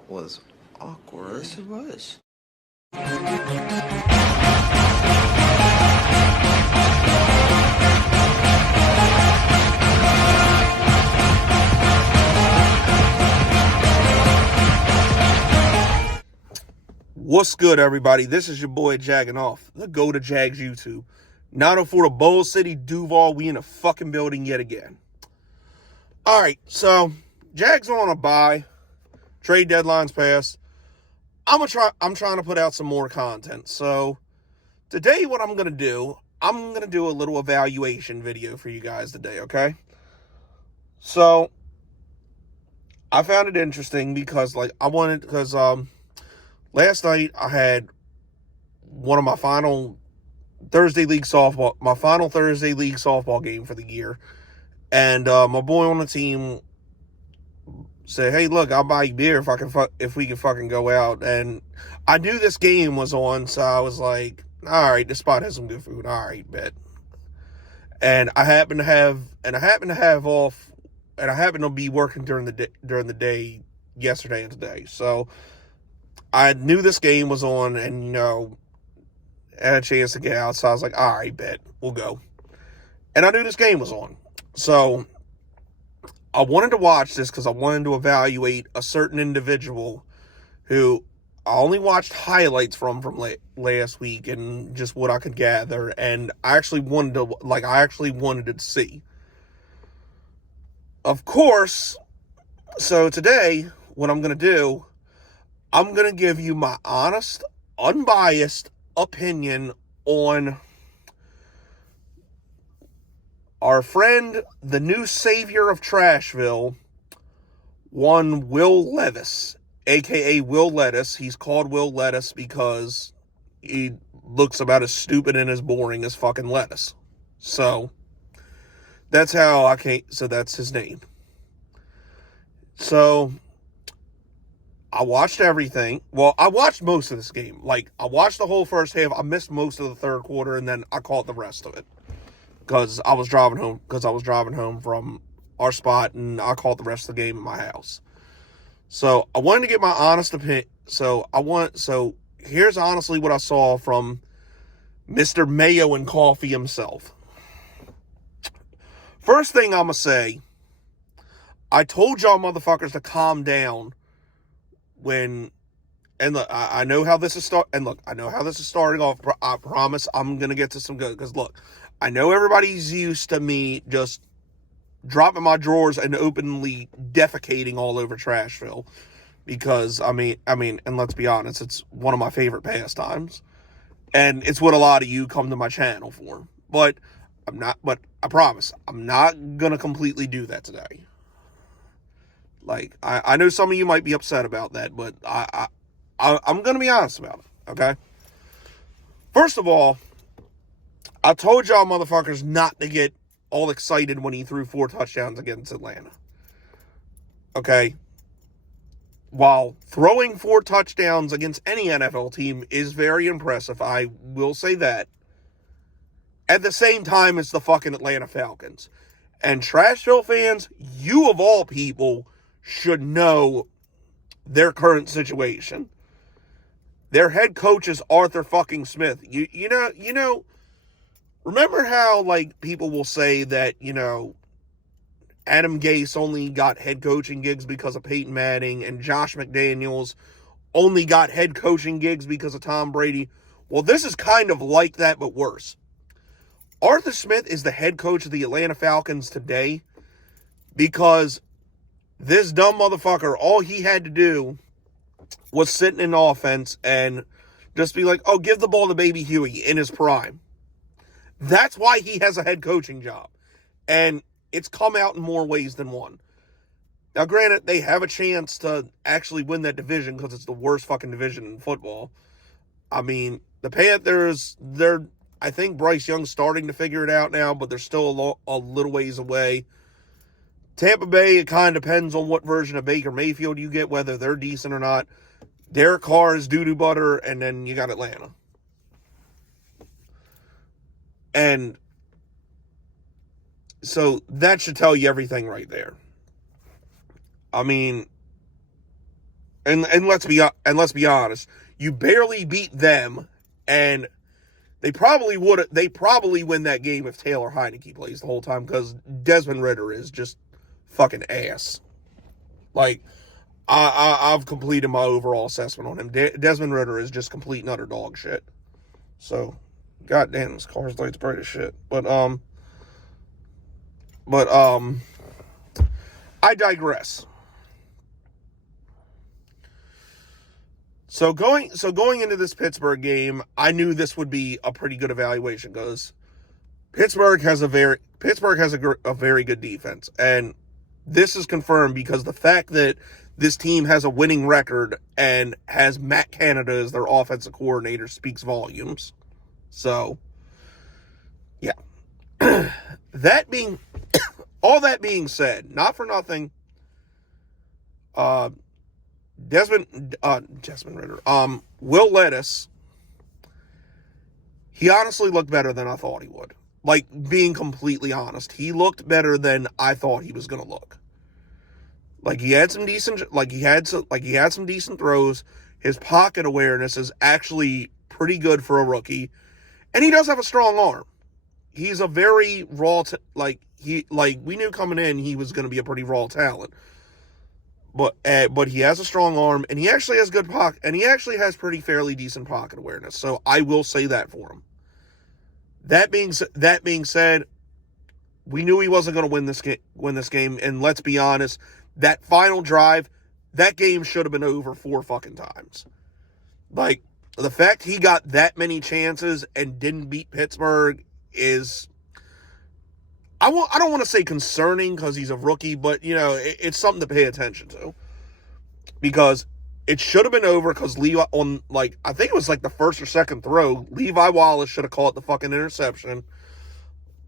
That was awkward. Yes, it was. What's good, everybody? This is your boy Jagging Off, the Go to Jags YouTube. 904 to Bowl City, Duval. We in a fucking building yet again. All right, so Jags are on a bye. Trade deadline's passed. I'm trying to put out some more content. So today, what I'm gonna do a little evaluation video for you guys today. Okay. So I found it interesting because last night I had one of my final Thursday league softball game for the year, and my boy on the team said, "Hey, look, I'll buy you beer if we can fucking go out." And I knew this game was on, so I was like, "All right, this spot has some good food. All right, bet." And I happened to have off, and I happened to be working during the day yesterday and today, so I knew this game was on, and had a chance to get out, so I was like, all right, bet, we'll go. And I knew this game was on. So I wanted to watch this because I wanted to evaluate a certain individual who I only watched highlights from last week and just what I could gather, and I actually wanted to see. Of course, so today, what I'm going to do, I'm going to give you my honest, unbiased opinion on our friend, the new savior of Trashville, one Will Levis, a.k.a. Will Lettuce. He's called Will Lettuce because he looks about as stupid and as boring as fucking lettuce. So that's that's his name. So I watched everything. Well, I watched most of this game. Like, I watched the whole first half. I missed most of the third quarter, and then I caught the rest of it because I was driving home from our spot, and I caught the rest of the game in my house. So I wanted to get my honest opinion. So here's honestly what I saw from Mr. Mayo and Coffee himself. First thing I'm gonna say, I told y'all motherfuckers to calm down. I know how this is starting off. I promise I'm going to get to some good, because look, I know everybody's used to me just dropping my drawers and openly defecating all over Trashville, because I mean, and let's be honest, it's one of my favorite pastimes, and it's what a lot of you come to my channel for, but I promise I'm not going to completely do that today. Like, I know some of you might be upset about that, but I'm going to be honest about it, okay? First of all, I told y'all motherfuckers not to get all excited when he threw 4 touchdowns against Atlanta. Okay? While throwing 4 touchdowns against any NFL team is very impressive, I will say that. At the same time, it's the fucking Atlanta Falcons. And Trashville fans, you of all people should know their current situation. Their head coach is Arthur fucking Smith. You know, remember how, like, people will say that, Adam Gase only got head coaching gigs because of Peyton Manning, and Josh McDaniels only got head coaching gigs because of Tom Brady? Well, this is kind of like that, but worse. Arthur Smith is the head coach of the Atlanta Falcons today because this dumb motherfucker, all he had to do was sit in offense and just be like, oh, give the ball to Baby Huey in his prime. That's why he has a head coaching job. And it's come out in more ways than one. Now, granted, they have a chance to actually win that division because it's the worst fucking division in football. I mean, the Panthers, I think Bryce Young's starting to figure it out now, but they're still a little ways away. Tampa Bay, it kind of depends on what version of Baker Mayfield you get, whether they're decent or not. Derek Carr is doo-doo butter, and then you got Atlanta. And so that should tell you everything right there. I mean, And let's be honest, you barely beat them, and they probably win that game if Taylor Heineke plays the whole time, because Desmond Ridder is just fucking ass. Like, I've completed my overall assessment on him. Desmond Ridder is just complete and utter dog shit. So, goddamn, this car's lights bright as shit. But I digress. So going into this Pittsburgh game, I knew this would be a pretty good evaluation, because Pittsburgh has a very good defense, and this is confirmed because the fact that this team has a winning record and has Matt Canada as their offensive coordinator speaks volumes. So, yeah. All that being said, not for nothing, Desmond Ridder, Will Levis, he honestly looked better than I thought he would. Like, being completely honest, he looked better than I thought he was going to look. Like, he had some decent throws. His pocket awareness is actually pretty good for a rookie, and he does have a strong arm. He's a very raw, we knew coming in he was going to be a pretty raw talent. But he has a strong arm, and he actually has good pocket, and he actually has pretty fairly decent pocket awareness. So I will say that for him. That being said, we knew he wasn't going to win this game, and let's be honest, that final drive, that game should have been over 4 fucking times. Like, the fact he got that many chances and didn't beat Pittsburgh is, I don't want to say concerning because he's a rookie, but, it's something to pay attention to. Because it should have been over, because Levi, I think it was like the first or second throw, Levi Wallace should have caught the fucking interception.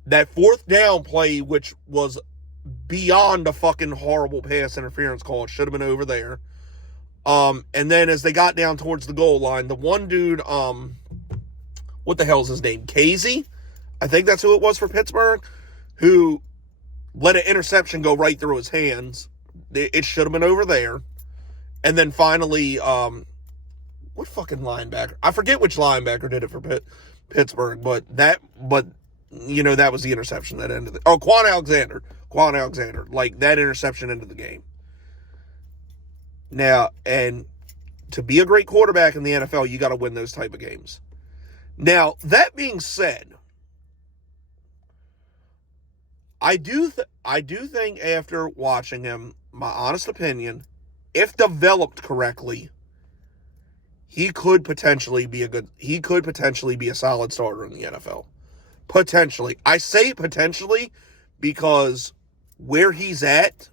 That fourth down play, which was beyond a fucking horrible pass interference call, should have been over there. And then as they got down towards the goal line, the one dude, what the hell's his name? Casey? I think that's who it was for Pittsburgh, who let an interception go right through his hands. It should have been over there. And then finally, what fucking linebacker? I forget which linebacker did it for Pittsburgh, but that was the interception that ended it. Oh, Quan Alexander. Like, that interception ended the game. Now, and to be a great quarterback in the NFL, you got to win those type of games. Now, that being said, I do think after watching him, my honest opinion, if developed correctly, he could potentially be a solid starter in the NFL. Potentially. I say potentially because where he's at,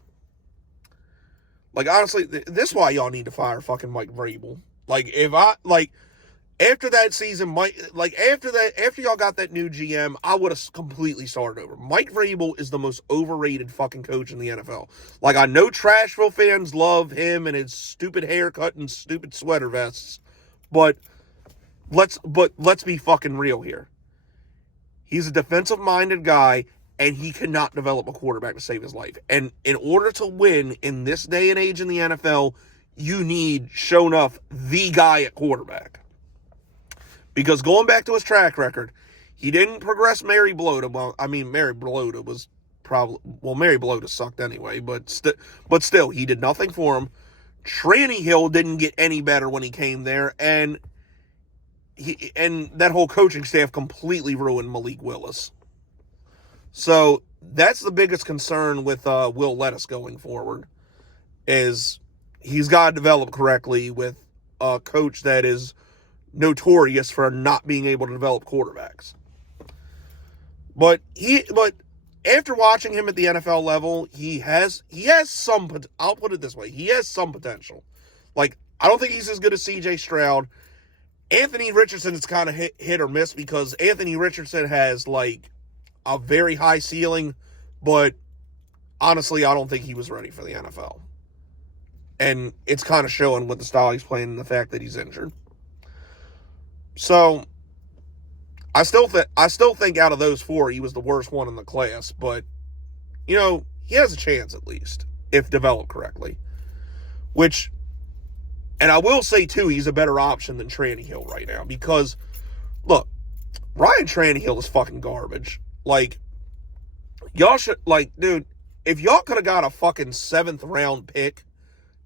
like, honestly, this is why y'all need to fire fucking Mike Vrabel. After that season, after y'all got that new GM, I would have completely started over. Mike Vrabel is the most overrated fucking coach in the NFL. Like, I know Trashville fans love him and his stupid haircut and stupid sweater vests, but let's be fucking real here. He's a defensive-minded guy, and he cannot develop a quarterback to save his life. And in order to win in this day and age in the NFL, you need, sure enough, the guy at quarterback. Because going back to his track record, he didn't progress Mary Blota. Well, I mean, Mary Blota was Mary Blota sucked anyway, but still, he did nothing for him. Tranny Hill didn't get any better when he came there, and that whole coaching staff completely ruined Malik Willis. So that's the biggest concern with Will Levis going forward, is he's got to develop correctly with a coach that is notorious for not being able to develop quarterbacks. But after watching him at the NFL level, he has some, I'll put it this way, he has some potential. Like, I don't think he's as good as CJ Stroud. Anthony Richardson is kind of hit or miss, because Anthony Richardson has, like, a very high ceiling, but honestly, I don't think he was ready for the NFL. And it's kind of showing with the style he's playing and the fact that he's injured. So, I still think out of those 4, he was the worst one in the class, but, he has a chance at least, if developed correctly. Which, And I will say, too, he's a better option than Tannehill right now. Because, look, Ryan Tannehill is fucking garbage. Like, y'all should, like, dude, if y'all could have got a fucking 7th round pick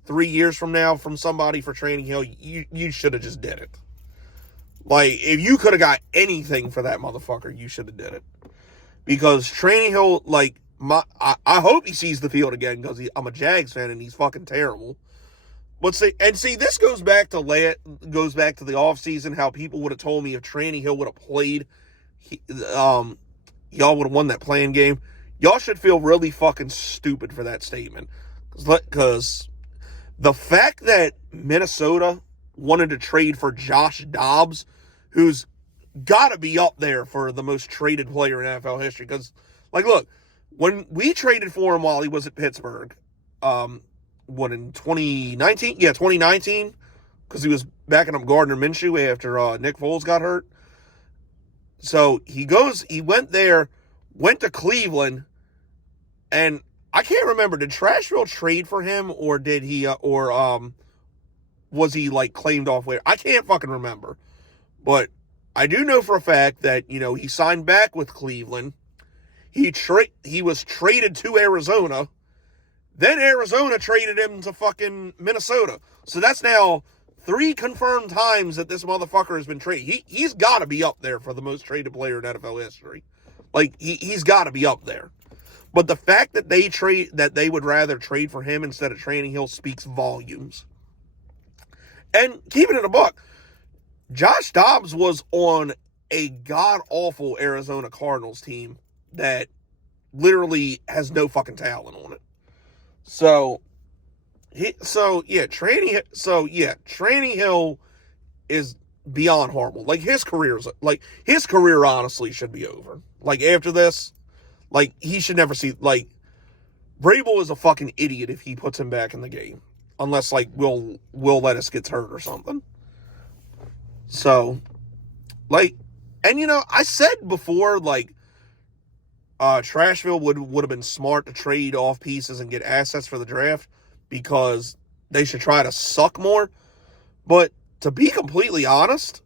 3 years from now from somebody for Tannehill, you should have just did it. Like, if you could have got anything for that motherfucker, you should have did it. Because Tannehill, like, I hope he sees the field again because I'm a Jags fan and he's fucking terrible. But see, this goes back to the offseason, how people would have told me if Tannehill would have played, y'all would have won that playing game. Y'all should feel really fucking stupid for that statement. Because the fact that Minnesota wanted to trade for Josh Dobbs, who's got to be up there for the most traded player in NFL history. Because, like, look, when we traded for him while he was at Pittsburgh, in 2019? Yeah, 2019, because he was backing up Gardner Minshew after Nick Foles got hurt. So he went there, went to Cleveland, and I can't remember, did Trashville trade for him, or did he, was he, like, claimed off later? I can't fucking remember. But I do know for a fact that, he signed back with Cleveland. He was traded to Arizona. Then Arizona traded him to fucking Minnesota. So that's now 3 confirmed times that this motherfucker has been traded. He's got to be up there for the most traded player in NFL history. Like, he's got to be up there. But the fact that they would rather trade for him instead of Tannehill speaks volumes. And keeping it a buck, Josh Dobbs was on a god-awful Arizona Cardinals team that literally has no fucking talent on it. Tannehill is beyond horrible. Like, his career honestly should be over. Like, after this, like, he should never see, like, Vrabel is a fucking idiot if he puts him back in the game. Unless, like, Will Levis gets hurt or something. So, like, and, I said before, like, Trashville would have been smart to trade off pieces and get assets for the draft because they should try to suck more. But to be completely honest,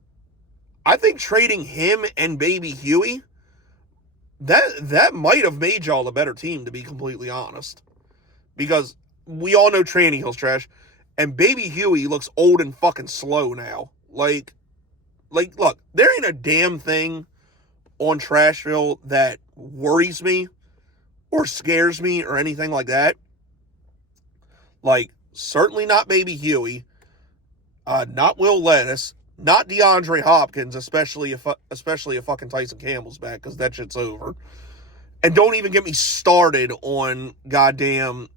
I think trading him and Baby Huey, that might have made y'all a better team, to be completely honest. Because we all know Tannehill's trash, and Baby Huey looks old and fucking slow now. Like, look, there ain't a damn thing on Trashville that worries me or scares me or anything like that. Like, certainly not Baby Huey, not Will Levis, not DeAndre Hopkins, especially if fucking Tyson Campbell's back, because that shit's over. And don't even get me started on goddamn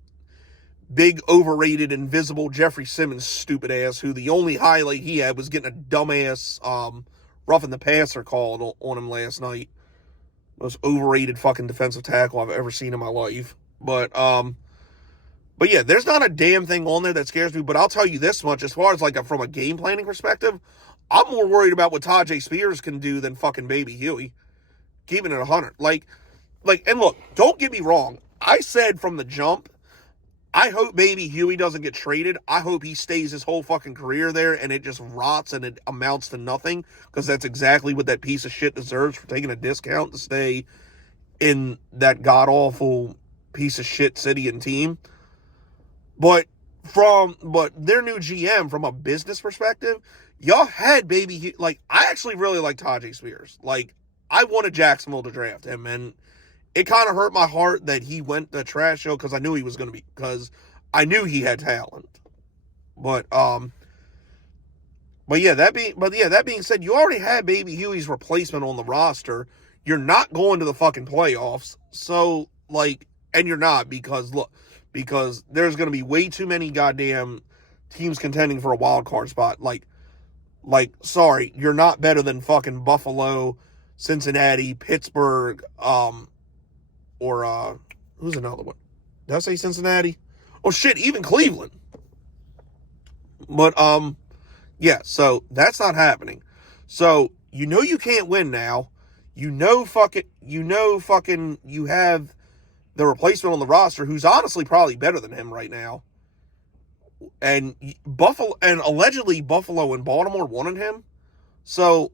big, overrated, invisible Jeffrey Simmons stupid ass, who the only highlight he had was getting a dumbass roughing the passer called on him last night. Most overrated fucking defensive tackle I've ever seen in my life. But yeah, there's not a damn thing on there that scares me. But I'll tell you this much, as far as like from a game planning perspective, I'm more worried about what Tajay Spears can do than fucking Baby Huey. Keeping it 100. Like, and look, don't get me wrong. I said from the jump, I hope Baby Huey doesn't get traded. I hope he stays his whole fucking career there and it just rots and it amounts to nothing, because that's exactly what that piece of shit deserves for taking a discount to stay in that god-awful piece of shit city and team. But their new GM, from a business perspective, y'all had Baby Huey. Like, I actually really like Tajay Spears. Like, I wanted Jacksonville to draft him, and it kind of hurt my heart that he went to Trash Show because I knew he was going to be, because I knew he had talent. But that being said, you already had Baby Huey's replacement on the roster. You're not going to the fucking playoffs. So, like, and you're not, because there's going to be way too many goddamn teams contending for a wild card spot. Like, sorry, you're not better than fucking Buffalo, Cincinnati, Pittsburgh, or who's another one? Did I say Cincinnati? Oh shit, even Cleveland. But yeah, so that's not happening. So you can't win now. You have the replacement on the roster who's honestly probably better than him right now. and Buffalo, and allegedly Buffalo and Baltimore wanted him. So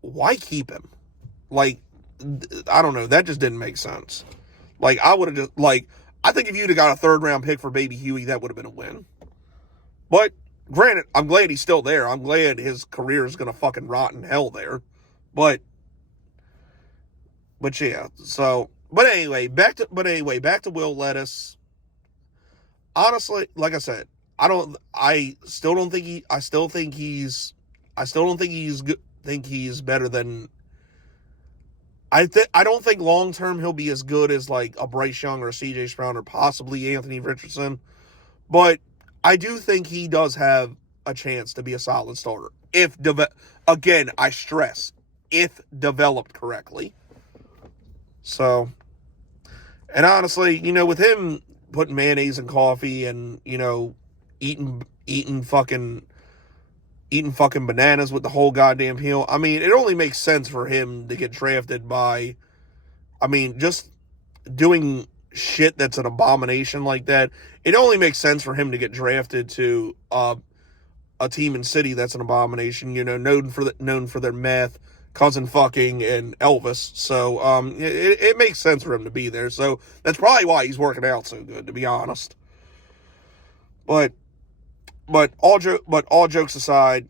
why keep him? Like, I don't know. That just didn't make sense. Like, I would have just, like, I think if you'd have got a third-round pick for Baby Huey, that would have been a win. But, granted, I'm glad he's still there. I'm glad his career is going to fucking rot in hell there. But yeah, so, but anyway, back to Will Levis. Honestly, like I said, I still don't think he's better than, I don't think long term he'll be as good as like a Bryce Young or a CJ Stroud or possibly Anthony Richardson, but I do think he does have a chance to be a solid starter again, I stress, if developed correctly. So, and honestly, with him putting mayonnaise in coffee and eating fucking bananas with the whole goddamn peel. I mean, it only makes sense for him to get drafted by, just doing shit that's an abomination like that. It only makes sense for him to get drafted to a team and city that's an abomination, known for their meth, cousin fucking, and Elvis. So, it makes sense for him to be there. So that's probably why he's working out so good, to be honest. But all jokes aside,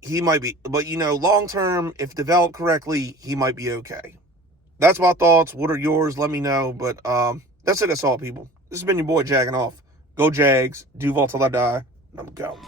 he might be, but long term, if developed correctly, he might be okay. That's my thoughts. What are yours? Let me know. But that's it. That's all, people. This has been your boy Jacking Off. Go Jags. Duval till I die. I'm going.